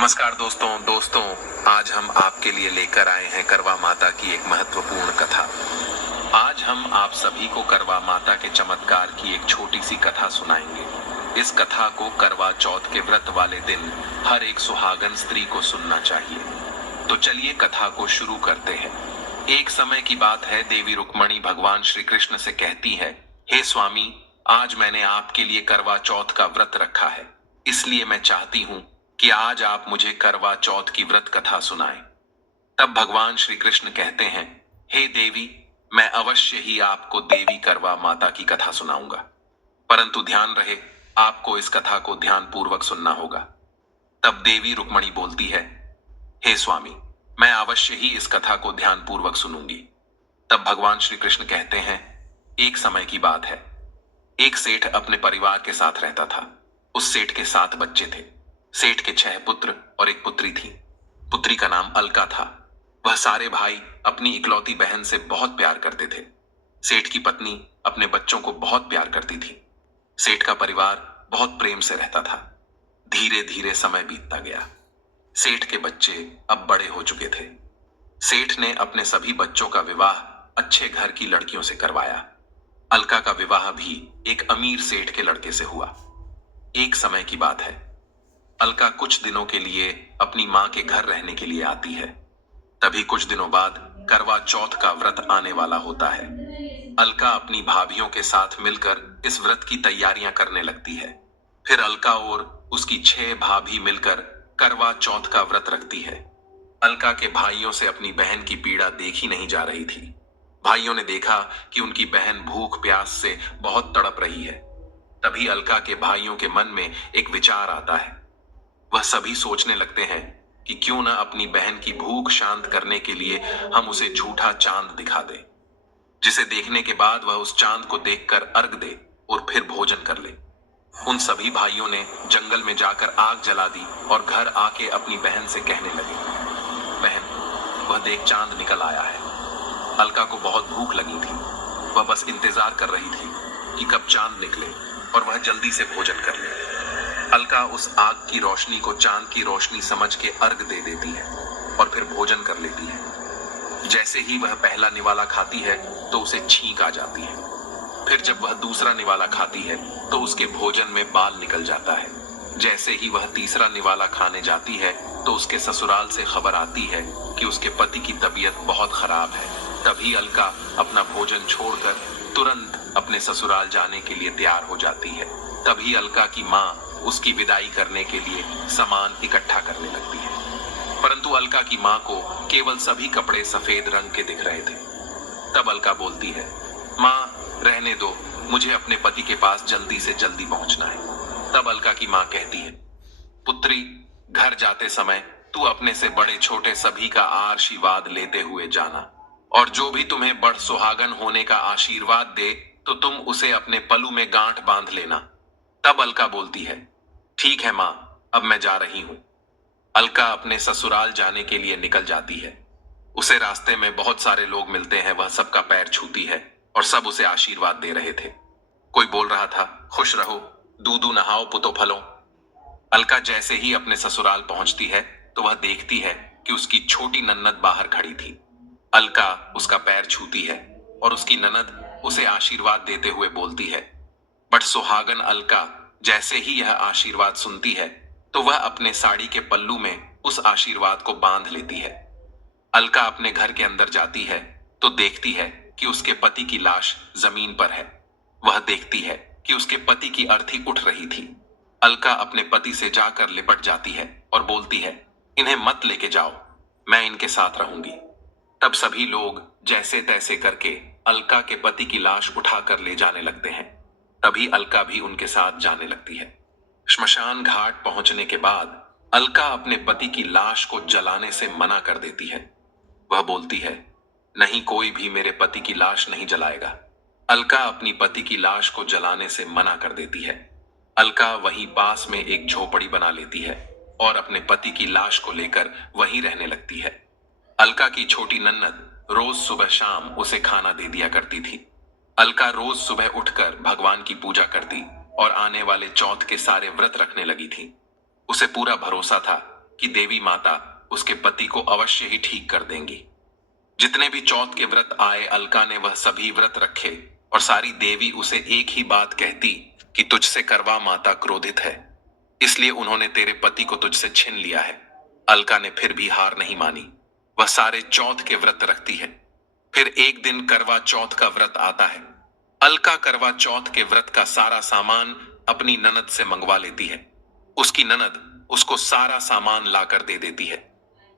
नमस्कार दोस्तों आज हम आपके लिए लेकर आए हैं करवा माता की एक महत्वपूर्ण कथा। आज हम आप सभी को करवा माता के चमत्कार की एक छोटी सी कथा सुनाएंगे। इस कथा को करवा चौथ के व्रत वाले दिन हर एक सुहागन स्त्री को सुनना चाहिए। तो चलिए कथा को शुरू करते हैं। एक समय की बात है, देवी रुक्मणी भगवान श्री कृष्ण से कहती है, हे स्वामी, आज मैंने आपके लिए करवा चौथ का व्रत रखा है, इसलिए मैं चाहती हूँ कि आज आप मुझे करवा चौथ की व्रत कथा सुनाएं। तब भगवान श्री कृष्ण कहते हैं, हे देवी, मैं अवश्य ही आपको देवी करवा माता की कथा सुनाऊंगा, परंतु ध्यान रहे, आपको इस कथा को ध्यान पूर्वक सुनना होगा। तब देवी रुक्मणी बोलती है, हे स्वामी, मैं अवश्य ही इस कथा को ध्यान पूर्वक सुनूंगी। तब भगवान श्री कृष्ण कहते हैं, एक समय की बात है, एक सेठ अपने परिवार के साथ रहता था। उस सेठ के 7 बच्चे थे। सेठ के 6 पुत्र और एक पुत्री थी। पुत्री का नाम अलका था। वह सारे भाई अपनी इकलौती बहन से बहुत प्यार करते थे। सेठ की पत्नी अपने बच्चों को बहुत प्यार करती थी। सेठ का परिवार बहुत प्रेम से रहता था। धीरे धीरे समय बीतता गया। सेठ के बच्चे अब बड़े हो चुके थे। सेठ ने अपने सभी बच्चों का विवाह अच्छे घर की लड़कियों से करवाया। अलका का विवाह भी एक अमीर सेठ के लड़के से हुआ। एक समय की बात है, अलका कुछ दिनों के लिए अपनी मां के घर रहने के लिए आती है। तभी कुछ दिनों बाद करवा चौथ का व्रत आने वाला होता है। अलका अपनी भाभियों के साथ मिलकर इस व्रत की तैयारियां करने लगती है। फिर अलका और उसकी 6 भाभी मिलकर करवा चौथ का व्रत रखती है। अलका के भाइयों से अपनी बहन की पीड़ा देखी नहीं जा रही थी। भाइयों ने देखा कि उनकी बहन भूख प्यास से बहुत तड़प रही है। तभी अलका के भाइयों के मन में एक विचार आता है। वह सभी सोचने लगते हैं कि क्यों न अपनी बहन की भूख शांत करने के लिए हम उसे झूठा चांद दिखा दें, जिसे देखने के बाद वह उस चांद को देखकर अर्घ दे और फिर भोजन कर ले। उन सभी भाइयों ने जंगल में जाकर आग जला दी और घर आके अपनी बहन से कहने लगे, बहन, वह देख चांद निकल आया है। अलका को बहुत भूख लगी थी। वह बस इंतजार कर रही थी कि कब चांद निकले और वह जल्दी से भोजन कर ले। अलका उस आग की रोशनी को चांद की रोशनी समझ के अर्घ दे देती है और फिर भोजन कर लेती है। जैसे ही वह पहला निवाला खाती है तो उसे छींक आ जाती है। फिर जब वह दूसरा निवाला खाती है तो उसके भोजन में बाल निकल जाता है। जैसे ही वह तीसरा निवाला खाने जाती है तो उसके ससुराल से खबर आती है कि उसके पति की तबीयत बहुत खराब है। तभी अलका अपना भोजन छोड़कर तुरंत अपने ससुराल जाने के लिए तैयार हो जाती है। तभी अलका की माँ उसकी विदाई करने के लिए सामान इकट्ठा करने लगती है, परंतु अलका की माँ को केवल सभी कपड़े सफेद रंग के दिख रहे थे। तब अलका बोलती है, माँ, रहने दो, मुझे अपने पति के पास जल्दी से जल्दी पहुंचना है। तब अलका की माँ कहती है, पुत्री, घर जाते समय तू अपने से बड़े छोटे सभी का आशीर्वाद लेते हुए जाना, और जो भी तुम्हें बड़ सुहागन होने का आशीर्वाद दे तो तुम उसे अपने पल्लू में गांठ बांध लेना। तब अलका बोलती है, ठीक है मां, अब मैं जा रही हूं। अलका अपने ससुराल जाने के लिए निकल जाती है। उसे रास्ते में बहुत सारे लोग मिलते हैं। वह सबका पैर छूती है और सब उसे आशीर्वाद दे रहे थे। कोई बोल रहा था, खुश रहो, दूधू नहाओ, पुतो फलो। अलका जैसे ही अपने ससुराल पहुंचती है तो वह देखती है कि उसकी छोटी नन्नद बाहर खड़ी थी। अलका उसका पैर छूती है और उसकी ननद उसे आशीर्वाद देते हुए बोलती है, बट सुहागन अलका जैसे ही यह आशीर्वाद सुनती है तो वह अपने साड़ी के पल्लू में उस आशीर्वाद को बांध लेती है। अलका अपने घर के अंदर जाती है तो देखती है कि उसके पति की लाश जमीन पर है। वह देखती है कि उसके पति की अर्थी उठ रही थी। अलका अपने पति से जाकर लिपट जाती है और बोलती है, इन्हें मत लेके जाओ, मैं इनके साथ रहूंगी। तब सभी लोग जैसे तैसे करके अलका के पति की लाश उठाकर ले जाने लगते हैं। तभी अलका भी उनके साथ जाने लगती है। श्मशान घाट पहुंचने के बाद अलका अपने पति की लाश को जलाने से मना कर देती है। वह बोलती है, नहीं, कोई भी मेरे पति की लाश नहीं जलाएगा। अलका अपनी पति की लाश को जलाने से मना कर देती है। अलका वहीं पास में एक झोपड़ी बना लेती है और अपने पति की लाश को लेकर वहीं रहने लगती है। अलका की छोटी नन्नद रोज सुबह शाम उसे खाना दे दिया करती थी। अलका रोज सुबह उठकर भगवान की पूजा करती और आने वाले चौथ के सारे व्रत रखने लगी थी। उसे पूरा भरोसा था कि देवी माता उसके पति को अवश्य ही ठीक कर देंगी। जितने भी चौथ के व्रत आए अलका ने वह सभी व्रत रखे और सारी देवी उसे एक ही बात कहती कि तुझसे करवा माता क्रोधित है, इसलिए उन्होंने तेरे पति को तुझसे छीन लिया है। अलका ने फिर भी हार नहीं मानी। वह सारे चौथ के व्रत रखती है। फिर एक दिन करवा चौथ का व्रत आता है। अलका करवा चौथ के व्रत का सारा सामान अपनी ननद से मंगवा लेती है। उसकी ननद उसको सारा सामान लाकर दे देती है।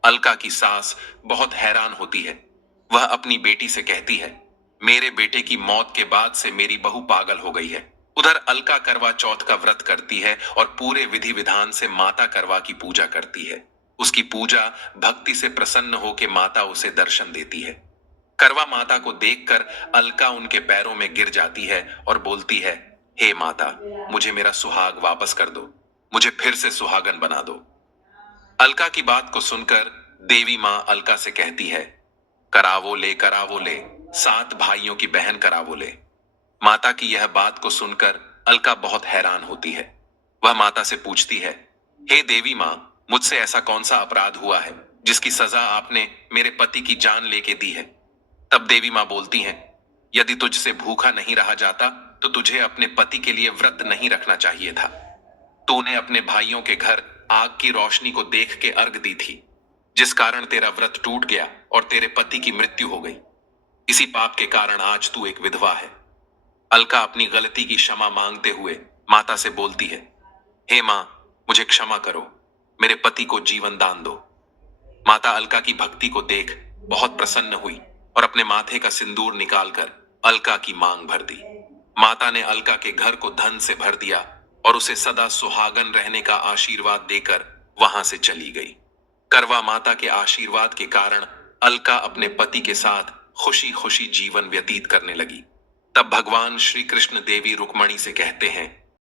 अलका की सास बहुत हैरान होती है। वह अपनी बेटी से कहती है, मेरे बेटे की मौत के बाद से मेरी बहू पागल हो गई है। उधर अलका करवा चौथ का व्रत करती है और पूरे विधि विधान से माता करवा की पूजा करती है। उसकी पूजा भक्ति से प्रसन्न होकर माता उसे दर्शन देती है। करवा माता को देखकर अलका उनके पैरों में गिर जाती है और बोलती है, हे माता, मुझे मेरा सुहाग वापस कर दो, मुझे फिर से सुहागन बना दो। अलका की बात को सुनकर देवी मां अलका से कहती है, करावो ले, 7 भाइयों की बहन करावो ले। माता की यह बात को सुनकर अलका बहुत हैरान होती है। वह माता से पूछती है, हे देवी मां, मुझसे ऐसा कौन सा अपराध हुआ है जिसकी सजा आपने मेरे पति की जान लेके दी है? तब देवी मां बोलती हैं, यदि तुझसे भूखा नहीं रहा जाता तो तुझे अपने पति के लिए व्रत नहीं रखना चाहिए था। तूने अपने भाइयों के घर आग की रोशनी को देख के अर्घ दी थी, जिस कारण तेरा व्रत टूट गया और तेरे पति की मृत्यु हो गई। इसी पाप के कारण आज तू एक विधवा है। अलका अपनी गलती की क्षमा मांगते हुए माता से बोलती है, हे मां, मुझे क्षमा करो, मेरे पति को जीवन दान दो। माता अलका की भक्ति को देख बहुत प्रसन्न हुई और अपने माथे का सिंदूर निकालकर अलका की मांग भर दी। माता ने अलका के घर को धन से भर दिया और उसे सदा सुहागन रहने का आशीर्वाद देकर वहां से चली गई। करवा माता के आशीर्वाद के कारण अलका अपने पति के साथ खुशी खुशी जीवन व्यतीत करने लगी। तब भगवान श्री कृष्ण देवी रुक्मणी से कहते हैं,